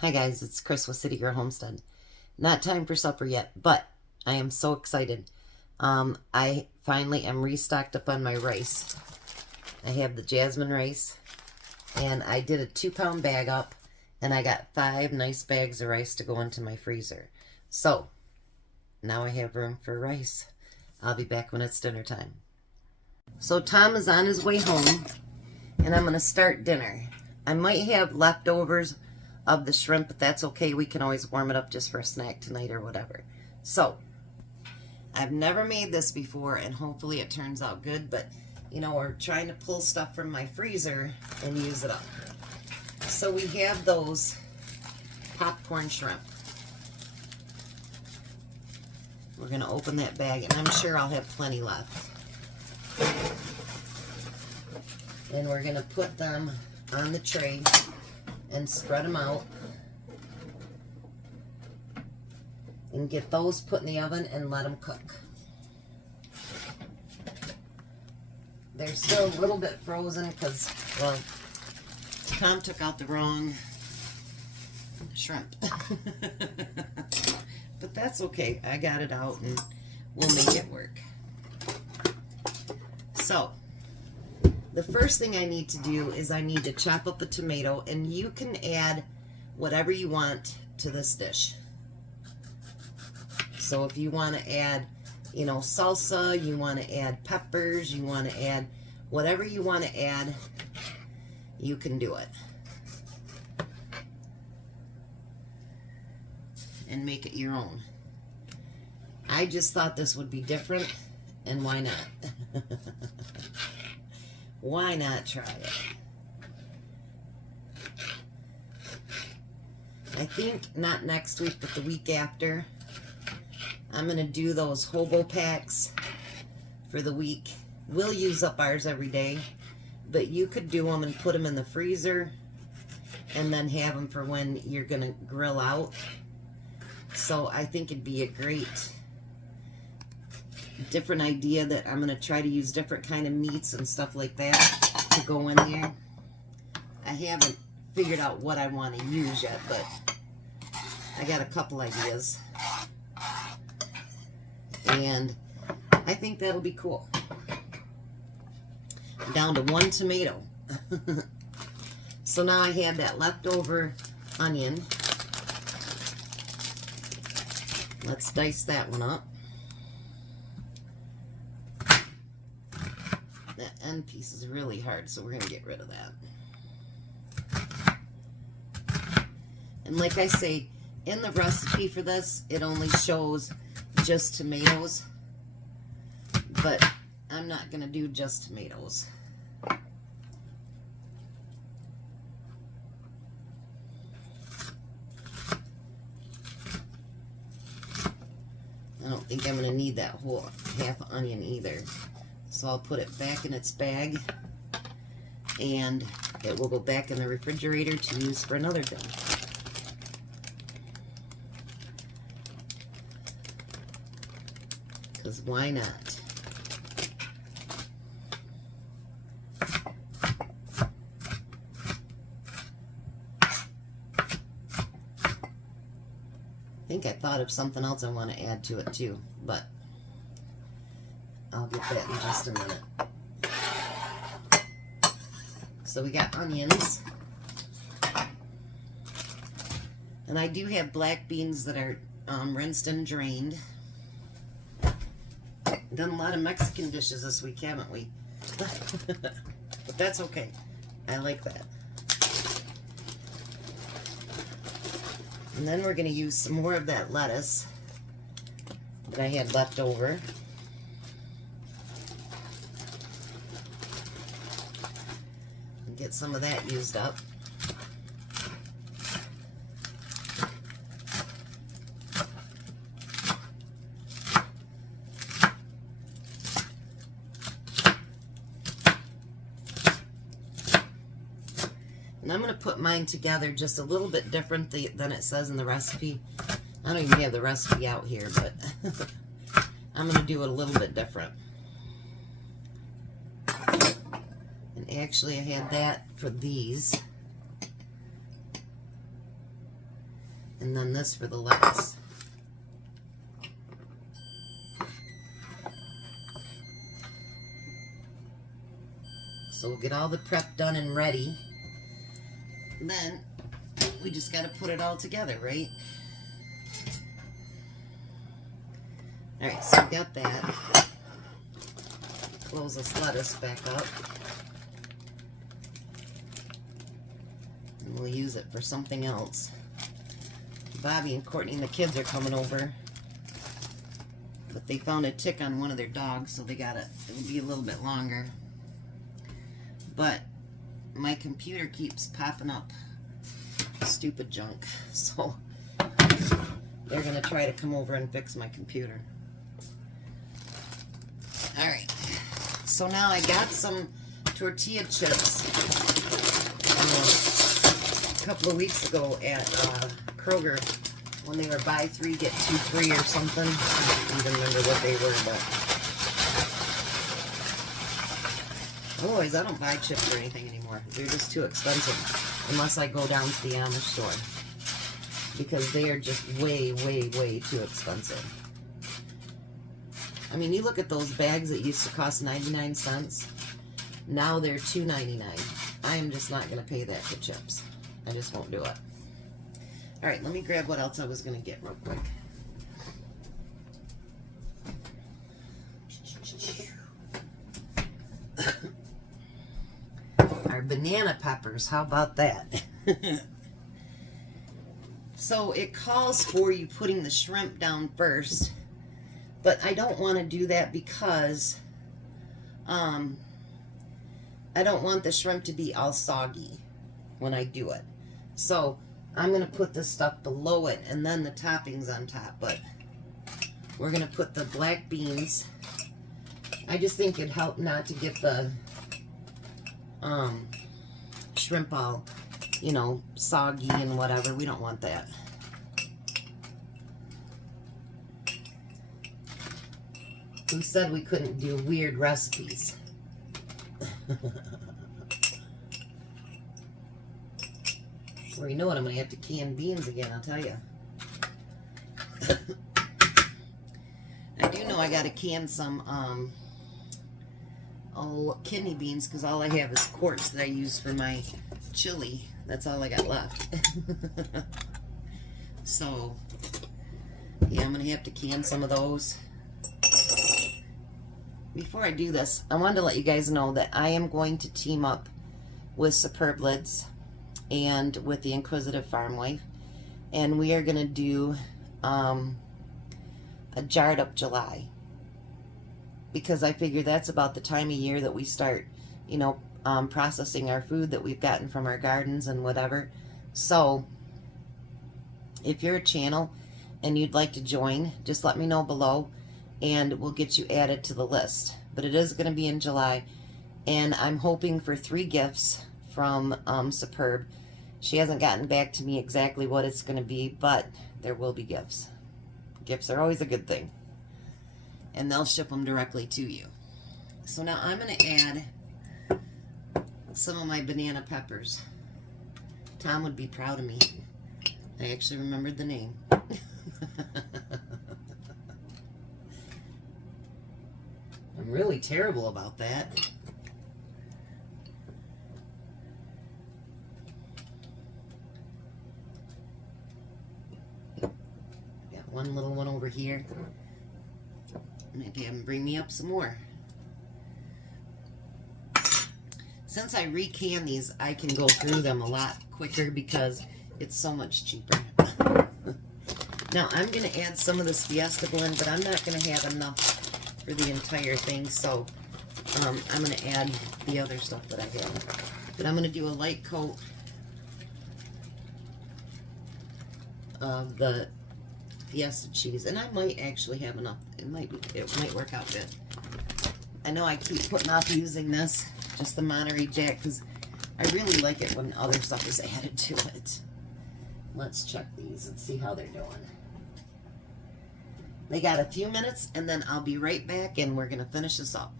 Hi guys, it's Chris with City Girl Homestead. Not time for supper yet, but I am so excited. I finally am restocked up on my rice. I have the jasmine rice, and I did a 2-pound bag up, and I got 5 nice bags of rice to go into my freezer. So, now I have room for rice. I'll be back when it's dinner time. So Tom is on his way home, and I'm going to start dinner. I might have leftovers of the shrimp, but that's okay. We can always warm it up just for a snack tonight or whatever. So, I've never made this before, and hopefully it turns out good, but, you know, we're trying to pull stuff from my freezer and use it up. So we have those popcorn shrimp. We're going to open that bag, and I'm sure I'll have plenty left. And we're going to put them on the tray and spread them out and get those put in the oven and let them cook. They're still a little bit frozen because, well, Tom took out the wrong shrimp. But that's okay. I got it out and we'll make it work. So, the first thing I need to do is I need to chop up a tomato, and you can add whatever you want to this dish. So if you want to add, you know, salsa, you want to add peppers, you want to add whatever you want to add, you can do it. And make it your own. I just thought this would be different, and why not? Why not try it? I think not next week, but the week after, I'm going to do those hobo packs for the week. We'll use up ours every day, but you could do them and put them in the freezer and then have them for when you're going to grill out. So I think it'd be a great different idea that I'm going to try to use different kind of meats and stuff like that to go in there. I haven't figured out what I want to use yet, but I got a couple ideas. And I think that'll be cool. I'm down to 1 tomato. So now I have that leftover onion. Let's dice that one up. That end piece is really hard, so we're going to get rid of that. And like I say, in the recipe for this, it only shows just tomatoes. But I'm not going to do just tomatoes. I don't think I'm going to need that whole half onion either. So I'll put it back in its bag, and it will go back in the refrigerator to use for another thing. Because why not? I think I thought of something else I want to add to it too, but I'll get that in just a minute. So we got onions. And I do have black beans that are rinsed and drained. Done a lot of Mexican dishes this week, haven't we? But that's okay. I like that. And then we're going to use some more of that lettuce that I had left over. And get some of that used up. And I'm going to put mine together just a little bit different than it says in the recipe. I don't even have the recipe out here, but I'm going to do it a little bit different. And actually I had that for these. And then this for the lettuce. So we'll get all the prep done and ready. Then we just got to put it all together, right? All right, so we got that. Close this lettuce back up. And we'll use it for something else. Bobby and Courtney and the kids are coming over. But they found a tick on one of their dogs, so they got it. It'll be a little bit longer. But my computer keeps popping up stupid junk. So they're going to try to come over and fix my computer. Alright, so now I got some tortilla chips a couple of weeks ago at Kroger when they were buy 3 get 2 free or something. I don't even remember what they were, but otherwise I don't buy chips or anything anymore. They're just too expensive unless I go down to the Amish store because they are just way, way, way too expensive. I mean, you look at those bags that used to cost 99 cents. Now they're $2.99. I am just not going to pay that for chips. I just won't do it. All right, let me grab what else I was going to get real quick. Our banana peppers. How about that? So it calls for you putting the shrimp down first. But I don't want to do that because I don't want the shrimp to be all soggy when I do it. So I'm going to put this stuff below it and then the toppings on top. But we're going to put the black beans. I just think it'd help not to get the shrimp all, you know, soggy and whatever. We don't want that. Who said we couldn't do weird recipes? Well, you know what? I'm going to have to can beans again, I'll tell you. I do know I got to can some kidney beans because all I have is quarts that I use for my chili. That's all I got left. So, yeah, I'm going to have to can some of those. Before I do this, I wanted to let you guys know that I am going to team up with Superb Lids and with the Inquisitive Farm Wife, and we are going to do a jarred up July, because I figure that's about the time of year that we start, you know, processing our food that we've gotten from our gardens and whatever. So if you're a channel and you'd like to join, just let me know below and we'll get you added to the list. But it is going to be in July, and I'm hoping for 3 gifts from Superb. She hasn't gotten back to me exactly what it's going to be, but there will be gifts. Gifts are always a good thing, and they'll ship them directly to you. So now I'm going to add some of my banana peppers. Tom would be proud of me. I actually remembered the name. I'm really terrible about that. Got one little one over here. Maybe have him bring me up some more. Since I recan these, I can go through them a lot quicker because it's so much cheaper. Now I'm going to add some of this Fiesta blend, but I'm not going to have enough for the entire thing, so I'm going to add the other stuff that I have. But I'm going to do a light coat of the Fiesta cheese, and I might actually have enough. It might work out good. I know I keep putting off using this, just the Monterey Jack, because I really like it when other stuff is added to it. Let's check these and see how they're doing. They got a few minutes, and then I'll be right back, and we're going to finish this up.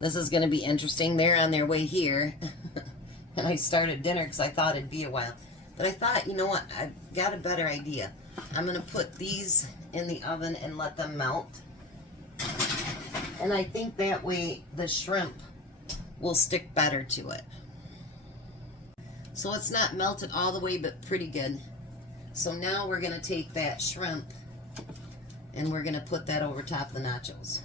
This is going to be interesting. They're on their way here, and I started dinner because I thought it'd be a while. But I thought, you know what, I got a better idea. I'm going to put these in the oven and let them melt. And I think that way the shrimp will stick better to it. So it's not melted all the way, but pretty good. So now we're going to take that shrimp and we're going to put that over top of the nachos.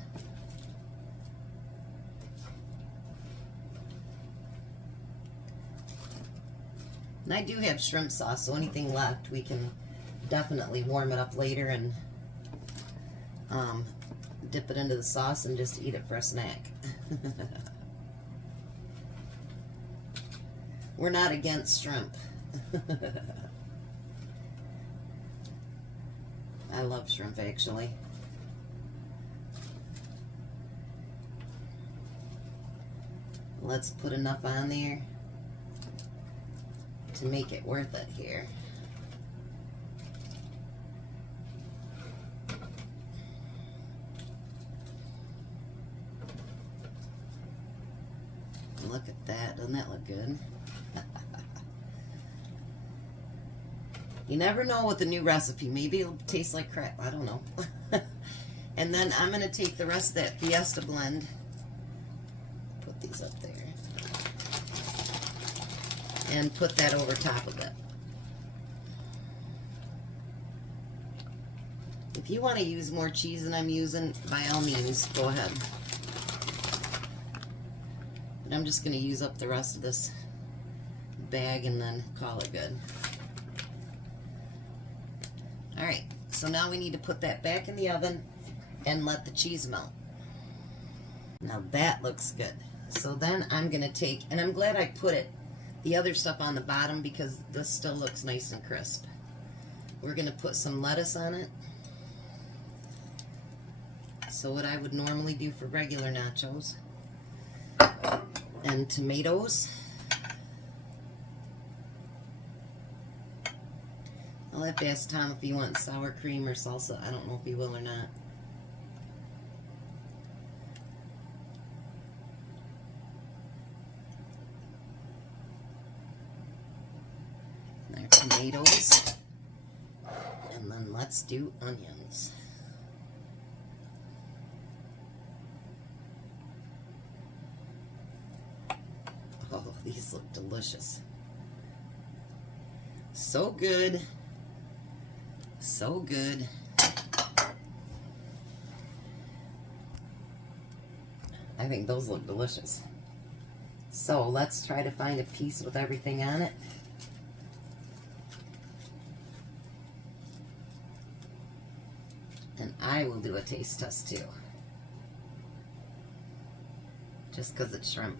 And I do have shrimp sauce, so anything left, we can definitely warm it up later and dip it into the sauce and just eat it for a snack. We're not against shrimp. I love shrimp, actually. Let's put enough on there to make it worth it here. Look at that. Doesn't that look good? You never know with a new recipe. Maybe it'll taste like crap. I don't know. And then I'm going to take the rest of that Fiesta blend. Put these up there. And put that over top of it. If you want to use more cheese than I'm using, by all means, go ahead. But I'm just going to use up the rest of this bag and then call it good. Alright, so now we need to put that back in the oven and let the cheese melt. Now that looks good. So then I'm going to take, and I'm glad I put the other stuff on the bottom because this still looks nice and crisp. We're going to put some lettuce on it. So what I would normally do for regular nachos. And tomatoes. I'll have to ask Tom if he wants sour cream or salsa. I don't know if he will or not. There, tomatoes. And then let's do onions. Oh, these look delicious. So good. So good. I think those look delicious. So let's try to find a piece with everything on it. And I will do a taste test too. Just because it's shrimp.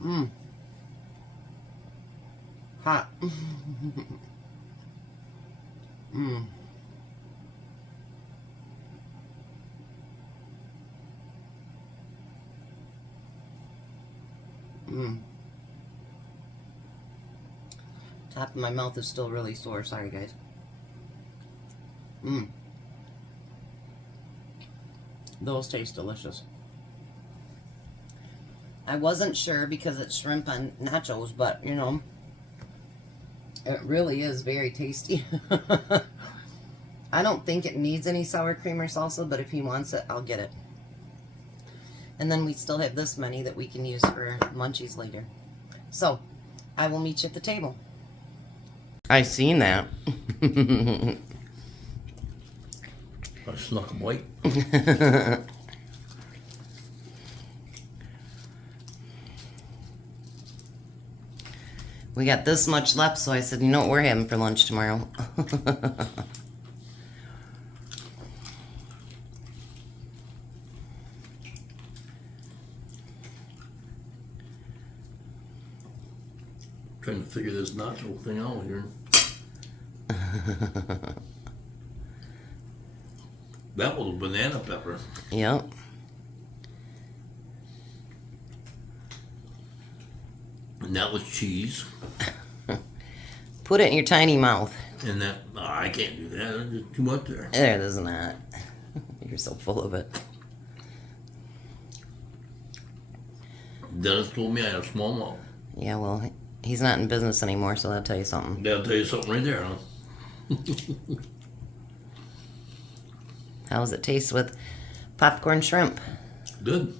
Mmm. Hot. Mmm. Mmm. Top of my mouth is still really sore. Sorry, guys. Mmm. Those taste delicious. I wasn't sure because it's shrimp on nachos, but, you know, it really is very tasty. I don't think it needs any sour cream or salsa, but if he wants it, I'll get it. And then we still have this many that we can use for munchies later. So, I will meet you at the table. I seen that. I snuck them white. We got this much left, so I said, you know what we're having for lunch tomorrow? Trying to figure this nacho thing out here. That was a banana pepper. Yep. And that was cheese. Put it in your tiny mouth. And that, oh, I can't do that. There's just too much there. There's not. You're so full of it. Dennis told me I had a small mouth. Yeah, well, he's not in business anymore, so that'll tell you something. That'll tell you something right there, huh? How does it taste with popcorn shrimp? Good.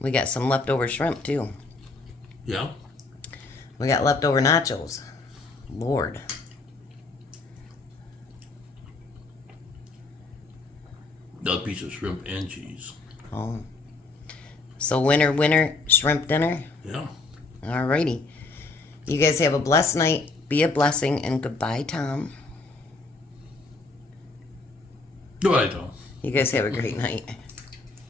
We got some leftover shrimp, too. Yeah. We got leftover nachos. Lord. Got a piece of shrimp and cheese. Oh. So winner, shrimp dinner? Yeah. Alrighty. You guys have a blessed night. Be a blessing, and goodbye, Tom. Goodbye, Tom. You guys have a great night.